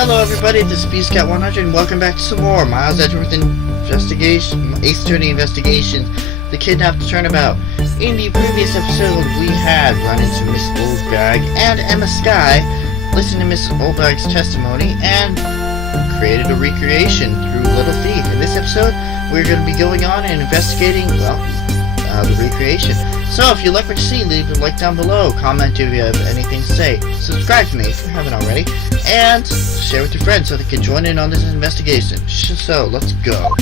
Hello everybody, this is BScout100 and welcome back to some more Miles Edgeworth investigation, Ace Attorney investigation, the kidnapped Turnabout. In the previous episode, we had run into Miss Oldbag and Emma Skye, listened to Miss Oldbag's testimony, and created a recreation through Little Thief. In this episode, we're going to be going on and investigating, the recreation. So, if you like what you see, leave a like down below, comment if you have anything to say, subscribe to me if you haven't already, and share with your friends so they can join in on this investigation. So, let's go.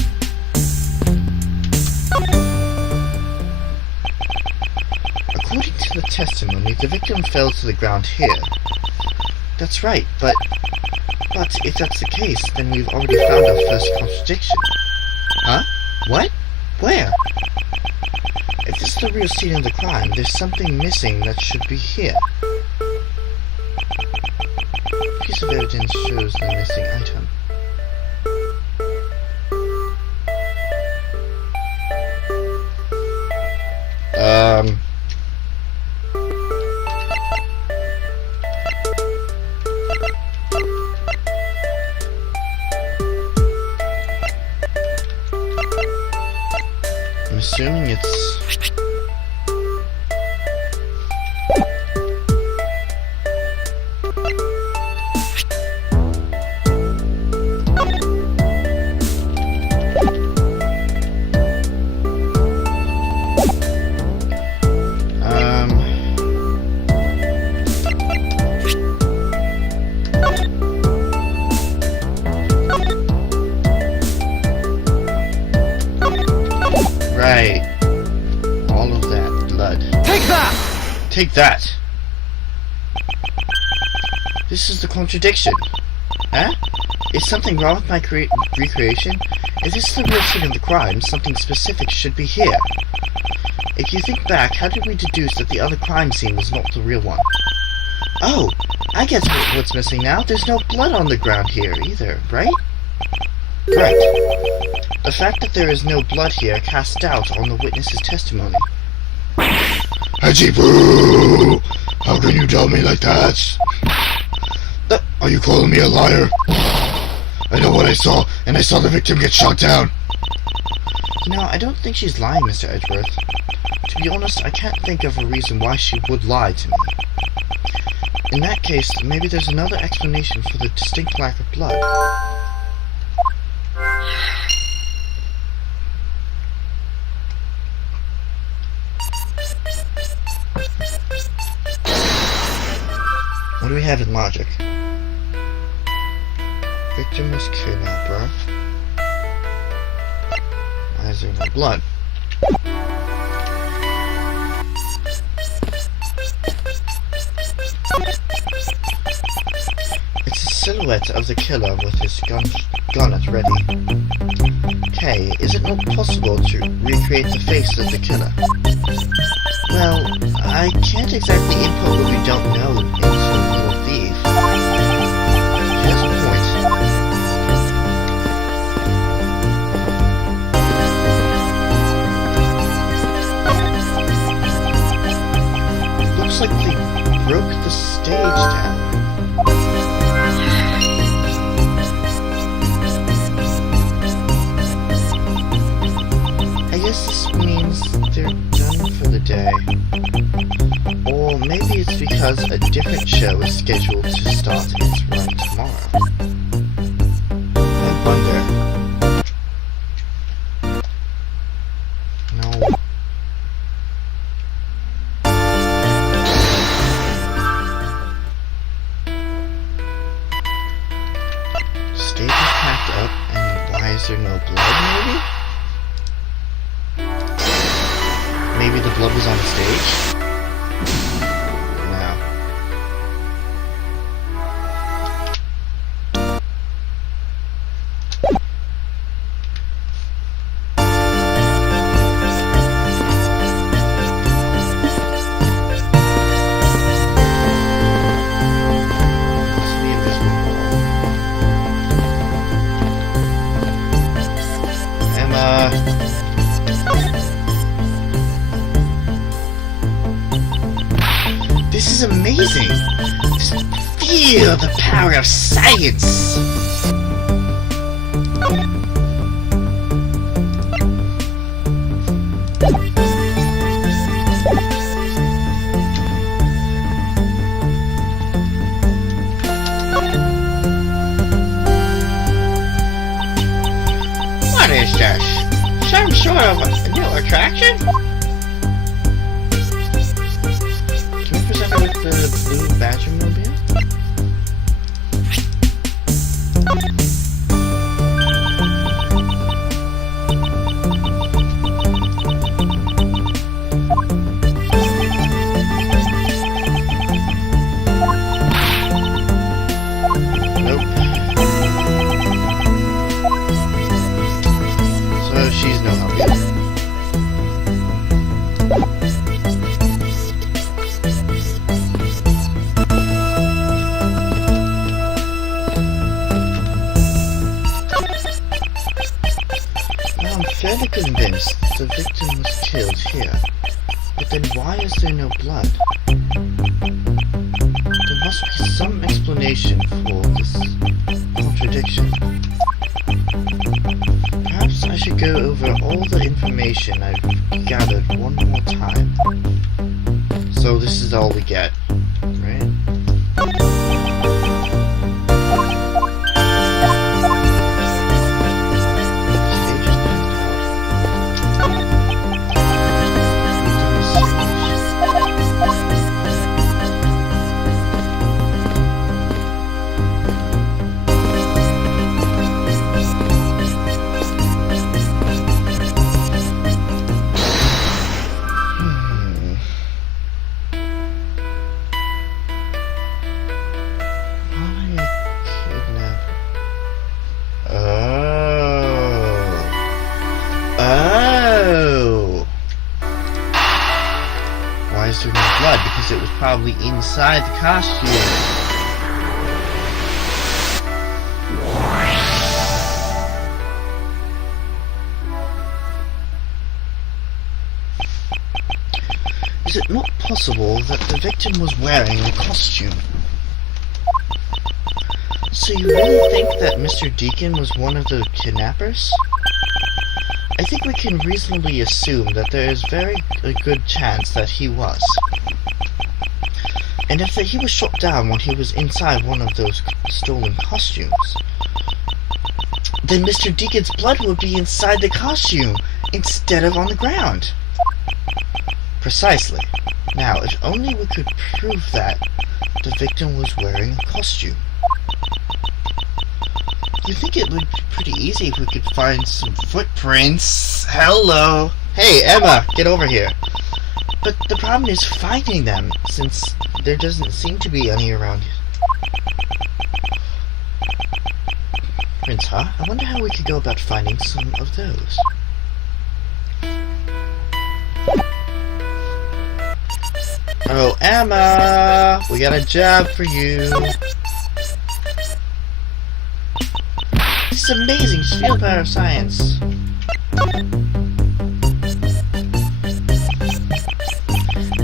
According to the testimony, the victim fell to the ground here. That's right, but if that's the case, then we've already found our first contradiction. Huh? What? Where? If this is the real scene of the crime, there's something missing that should be here. Piece of evidence shows the missing item. I'm assuming it's... Right. All of that blood. Take that! Take that! This is the contradiction. Huh? Is something wrong with my recreation? If this is the real scene of the crime, something specific should be here. If you think back, how did we deduce that the other crime scene was not the real one? Oh! I get what's missing now. There's no blood on the ground here either, right? Right. The fact that there is no blood here casts doubt on the witness's testimony. Hachi-boo! How can you tell me like that? Are you calling me a liar? I know what I saw, and I saw the victim get shot down. No, I don't think she's lying, Mr. Edgeworth. To be honest, I can't think of a reason why she would lie to me. In that case, maybe there's another explanation for the distinct lack of blood. What do we have in logic? Victim was kidnapper. Why is there no blood? It's a silhouette of the killer with his gun at ready. Okay, is it not possible to recreate the face of the killer? Well, I can't exactly input what we don't know into Little Thief. She has a point. Looks like they broke the stage down. I guess this means they're done for the day. Or maybe it's because a different show is scheduled to start its run tomorrow. I wonder. No. Stage is packed up, and why is there no blood, maybe? Maybe the blood was on the stage? No. This is the invisible wall. Emma! This is amazing! This Feel the power of science! What is this? Some sort of a new attraction? Can we present it with the blue badger mobile? Nope. So she's no help yet. Now I'm fairly convinced the victim was killed here. But then why is there no blood? There must be some explanation for this contradiction. Perhaps I should go over all the information I've gathered one more time. So this is all we get, right? Why is there no blood? Because it was probably inside the costume. Is it not possible that the victim was wearing a costume? So you really think that Mr. Deacon was one of the kidnappers? I think we can reasonably assume that there is a good chance that he was. And if he was shot down when he was inside one of those stolen costumes, then Mr. Deacon's blood would be inside the costume instead of on the ground. Precisely. Now, if only we could prove that the victim was wearing a costume. You think it would be pretty easy if we could find some footprints? Hello! Hey, Emma, get over here. But the problem is finding them, since there doesn't seem to be any around. Prince, huh? I wonder how we could go about finding some of those. Oh, Emma! We got a job for you. This is amazing. Just feel the power of science.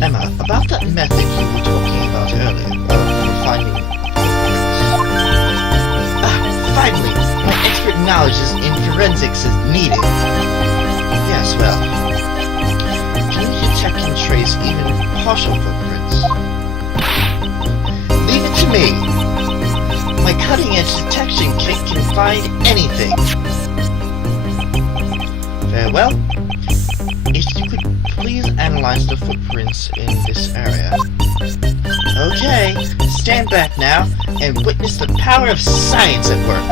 Emma, about that method you were talking about earlier, for finding finally! My expert knowledge in forensics is needed. Yes, well, can you detect and trace even partial footprints? Leave it to me! My cutting-edge detection kit can find anything. Very well. If you could please analyze the footprints in this area. Okay, stand back now and witness the power of science at work.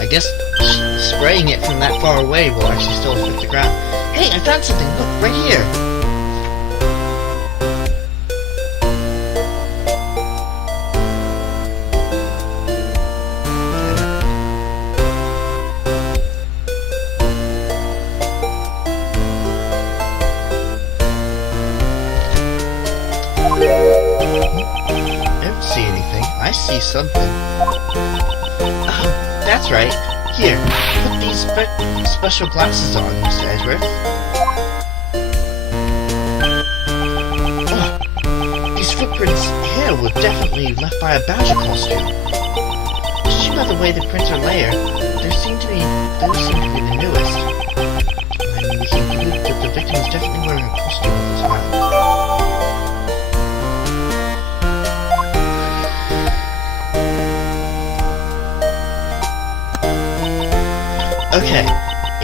I guess spraying it from that far away will actually still affect the ground. Hey, I found something! Look, right here! I see something. Oh, that's right. Here, put these special glasses on, Mr. Edgeworth. Oh, these footprints here were definitely left by a badger costume. Judging by the way the prints are layered, those seem to be the newest. And we can conclude that the victim was definitely wearing a costume at the time. Okay,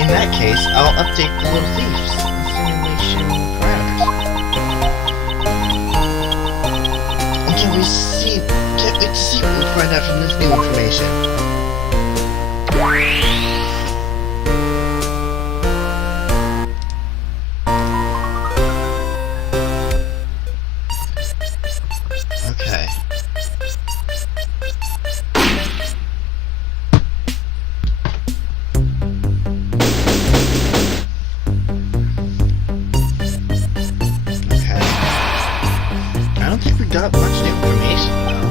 in that case, I'll update the little thief's simulation parameters. And can't wait to see what we find out from this new information. Okay. Got much new information though.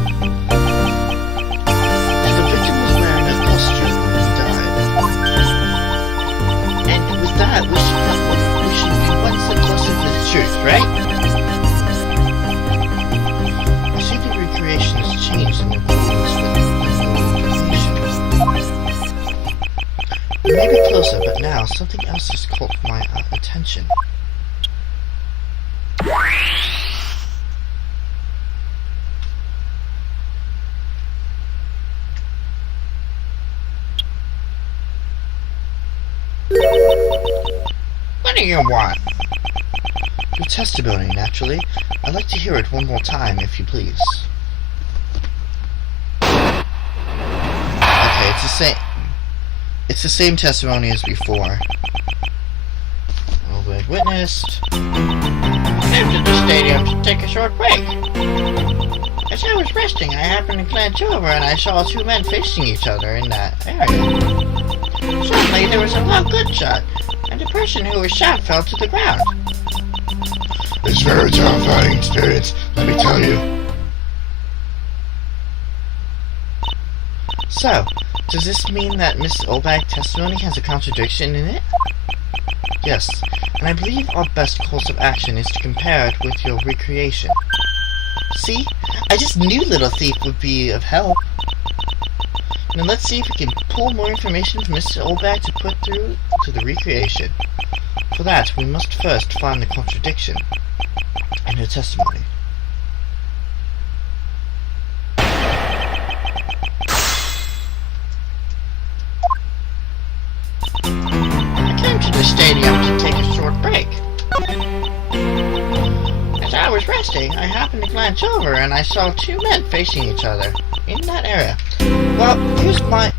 The victim was wearing a costume when he died. And with that, we should be one step closer to the truth, right? I see the recreation has changed in accordance with the information. We may be closer, but now something else has caught my attention. What do you want? Your testimony, naturally. I'd like to hear it one more time, if you please. Okay, it's the same testimony as before. Obed witnessed. I came to the stadium to take a short break. As I was resting, I happened to glance over and I saw two men facing each other in that area. Suddenly, there was a loud gunshot, and the person who was shot fell to the ground. It's a very terrifying experience, let me tell you. So, does this mean that Miss Obag's testimony has a contradiction in it? Yes, and I believe our best course of action is to compare it with your recreation. See? I just knew Little Thief would be of help. Now let's see if we can pull more information from Mr. Obag to put through to the recreation. For that, we must first find the contradiction in her testimony. I came to the stadium to take a short break. As I was resting, I happened to glance over and I saw two men facing each other in that area. Well, here's my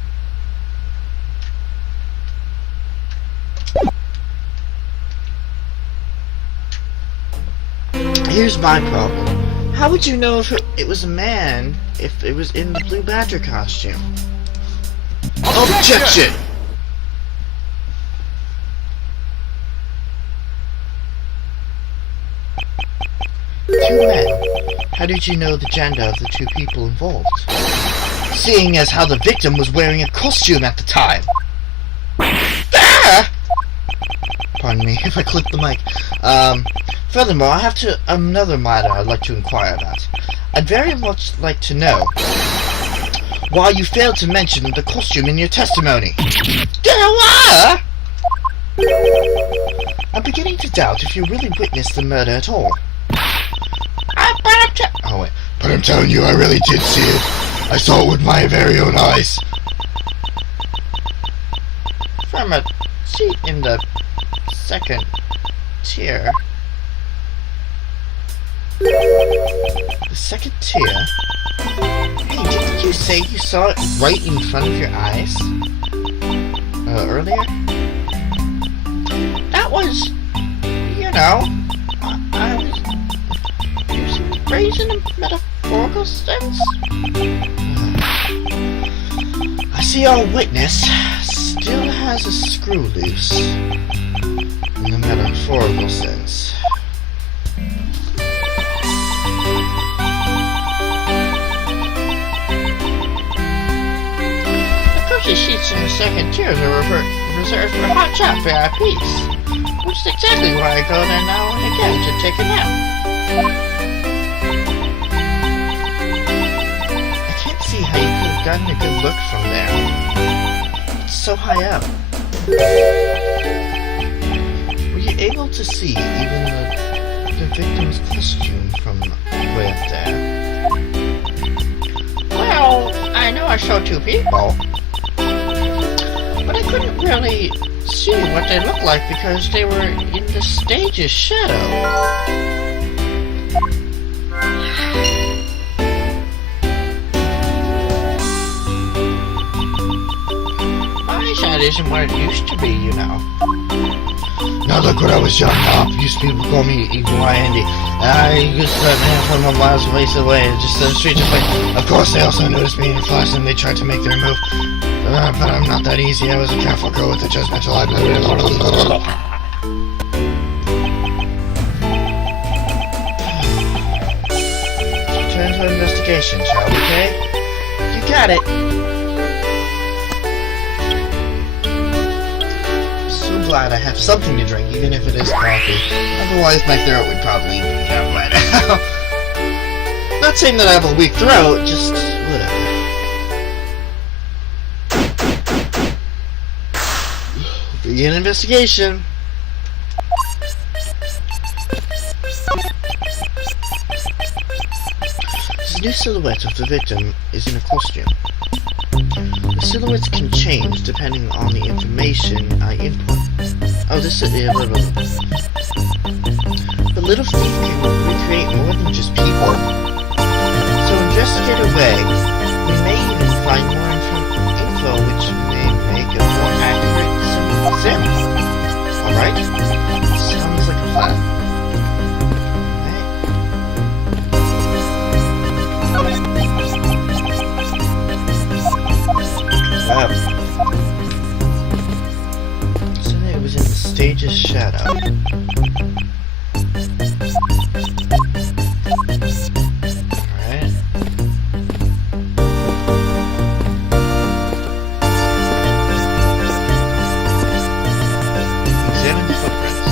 problem. How would you know if it was a man if it was in the blue badger costume? Objection! Two men. How did you know the gender of the two people involved? Seeing as how the victim was wearing a costume at the time. Ah! Pardon me if I click the mic. Furthermore, I have another matter I'd like to inquire about. I'd very much like to know why you failed to mention the costume in your testimony. What? I'm beginning to doubt if you really witnessed the murder at all. But I'm telling you, I really did see it. I saw it with my very own eyes. From a seat in the second tier. The second tier? Hey, didn't you say you saw it right in front of your eyes? Earlier? That was, you know, I was using the phrase in a metaphorical sense. I see our witness still has a screw loose in the metaphorical sense. second tiers are reserved for hot shot VIPs, which is exactly why I go there now and again to take a nap. I can't see how you could have gotten a good look from there. It's so high up. Were you able to see even the victim's costume from way up there? Well, I know I saw two people, but I couldn't really see what they looked like because they were in the stage's shadow. My side isn't what it used to be, you know. Now look, when I was young, used to people call me Evil Eye Andy. I used to man from a miles away, just the streets of Of course, they also noticed me in flash and they tried to make their move. But I'm not that easy. I was a careful girl with a judgmental eye. Turn to investigation, shall we, okay? You got it. So glad I have something to drink, even if it is coffee. Otherwise, my throat would probably be out by now. Not saying that I have a weak throat, just whatever. Begin investigation. This new silhouette of the victim is in a costume. The silhouettes can change depending on the information I input. Oh, this is blah, blah, blah. The little thief can recreate more than just people. So investigate away. We may even find more info which may make a more accurate sim. Alright? Sounds like a plan. Wow. So it was in the stage's shadow. Alright. Examine the footprints.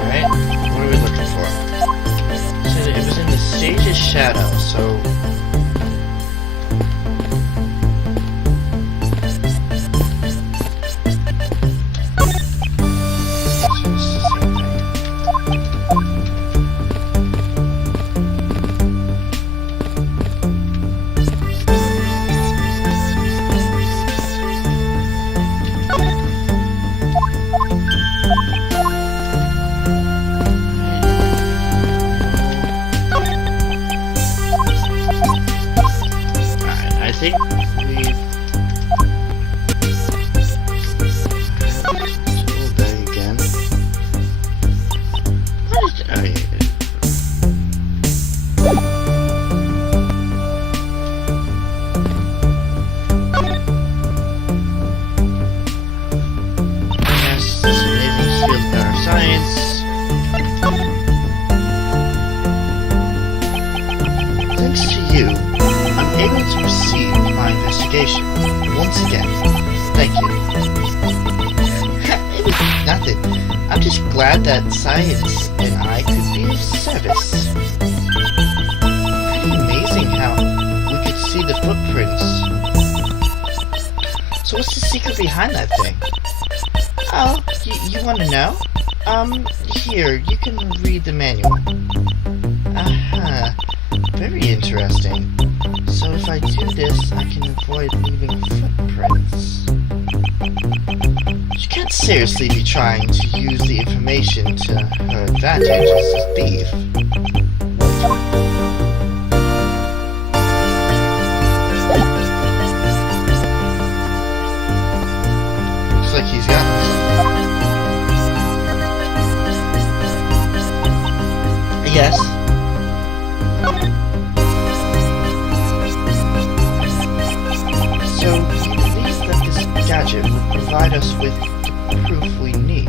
Alright, what are we looking for? So it was in the stage's shadow, so... I think we've told that again. What is yes, this amazing field of our science. Thanks to you, I'm able to proceed with my investigation. Once again, thank you. It was nothing. I'm just glad that science and I could be of service. Pretty amazing how we could see the footprints. So what's the secret behind that thing? Oh, you want to know? Here, you can read the manual. Very interesting. So if I do this, I can avoid leaving footprints. She can't seriously be trying to use the information to her advantage as a thief. Looks like he's got something. Yes. So, you believe that this gadget will provide us with the proof we need?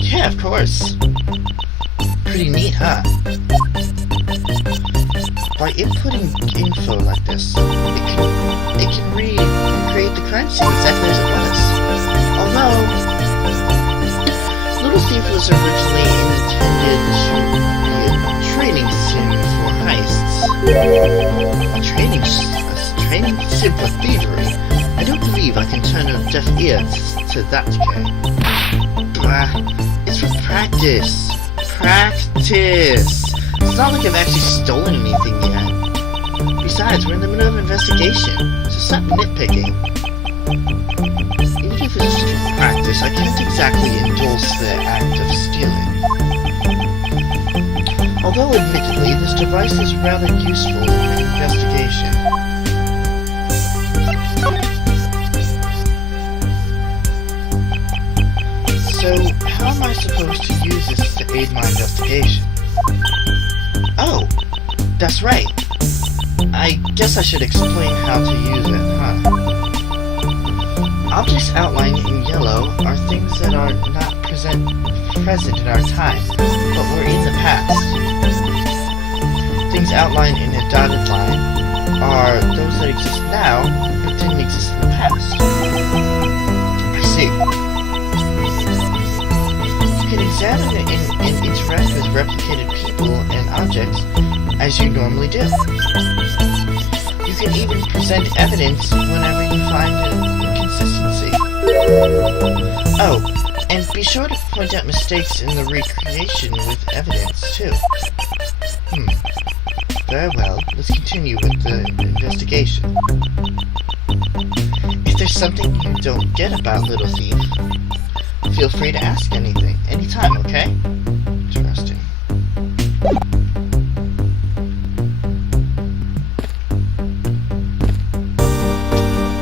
Yeah, of course. Pretty neat, huh? by inputting info like this, it can recreate the crime scene exactly as it was. Although, Little Thief was originally intended to be a training sim for heists. A training sim for thievery? I don't believe I can turn a deaf ear to that decay. Blah, it's for practice. Practice! It's not like I've actually stolen anything yet. Besides, we're in the middle of an investigation, so stop nitpicking. Even if it's just for practice, I can't exactly endorse the act of stealing. Although, admittedly, this device is rather useful in my investigation. So, how am I supposed to use this to aid my investigation? Oh, that's right. I guess I should explain how to use it, huh? Objects outlined in yellow are things that are not present in our time, but were in the past. Things outlined in a dotted line are those that exist now, but didn't exist in the past. I see. You can examine it and interact with replicated people and objects as you normally do. You can even present evidence whenever you find an inconsistency. Oh, and be sure to point out mistakes in the recreation with evidence, too. Very well, let's continue with the investigation. If there's something you don't get about Little Thief, feel free to ask anytime, okay? Interesting.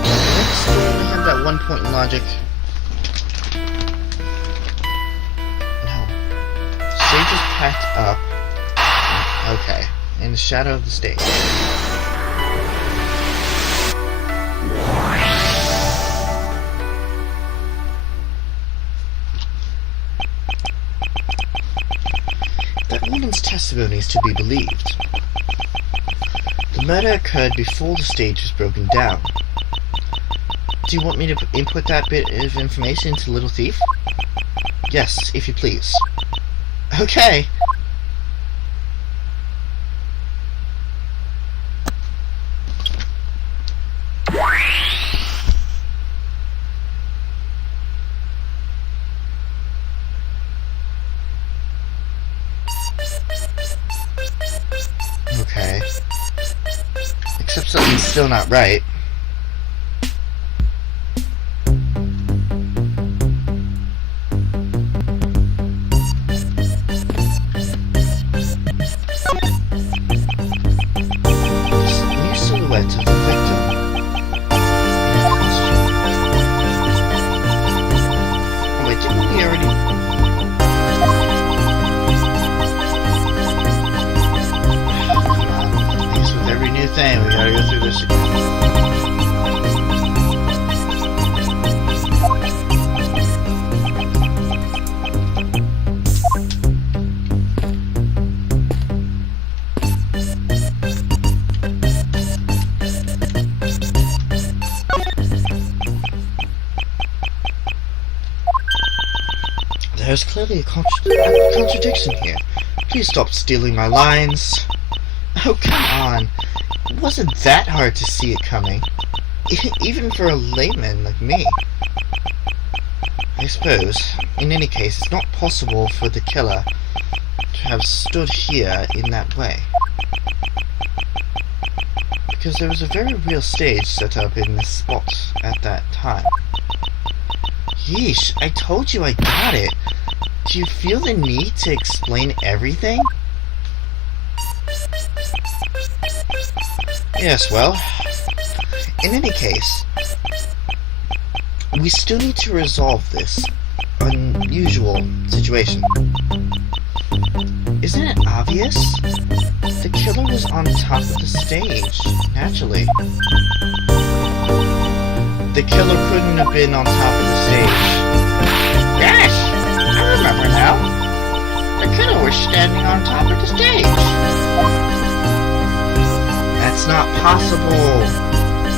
Next, we only have that 1 point in logic. No. Stage is packed up. Okay. In the shadow of the stage. That woman's testimony is to be believed. The murder occurred before the stage was broken down. Do you want me to input that bit of information into Little Thief? Yes, if you please. Okay. Okay. Except something's still not right. This new silhouette of the victim. Oh wait, didn't we already... Every new thing, we gotta go through this again. There's clearly a contradiction here. Please stop stealing my lines. Oh, come on. It wasn't that hard to see it coming. Even for a layman like me. I suppose, in any case, it's not possible for the killer to have stood here in that way. Because there was a very real stage set up in this spot at that time. Yeesh, I told you I got it. Do you feel the need to explain everything? Yes, well, in any case, we still need to resolve this unusual situation. Isn't it obvious? The killer was on top of the stage, naturally. The killer couldn't have been on top of the stage. Yes, I remember now. The killer was standing on top of the stage. That's not possible.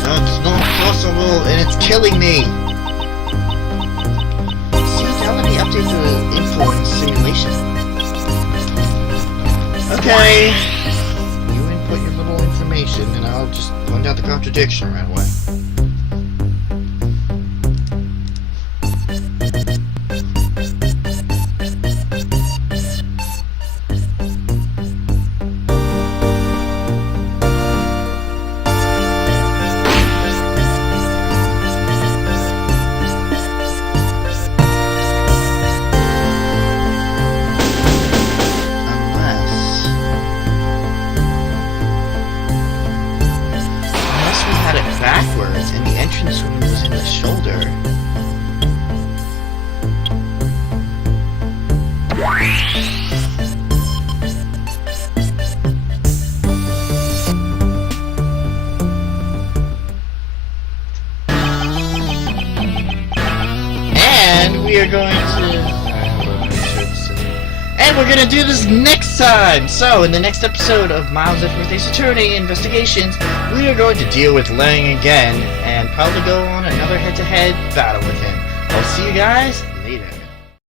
That's not possible, and it's killing me. See, now let me update the influence simulation. Okay. You input your little information, and I'll just point out the contradiction right away. Backwards, and the entrance room was in the shoulder. And we are going to... And we're gonna do this next time! So, in the next episode of Miles Edgeworth Ace Attorney Investigations, we are going to deal with Lang again, and probably go on another head-to-head battle with him. I'll see you guys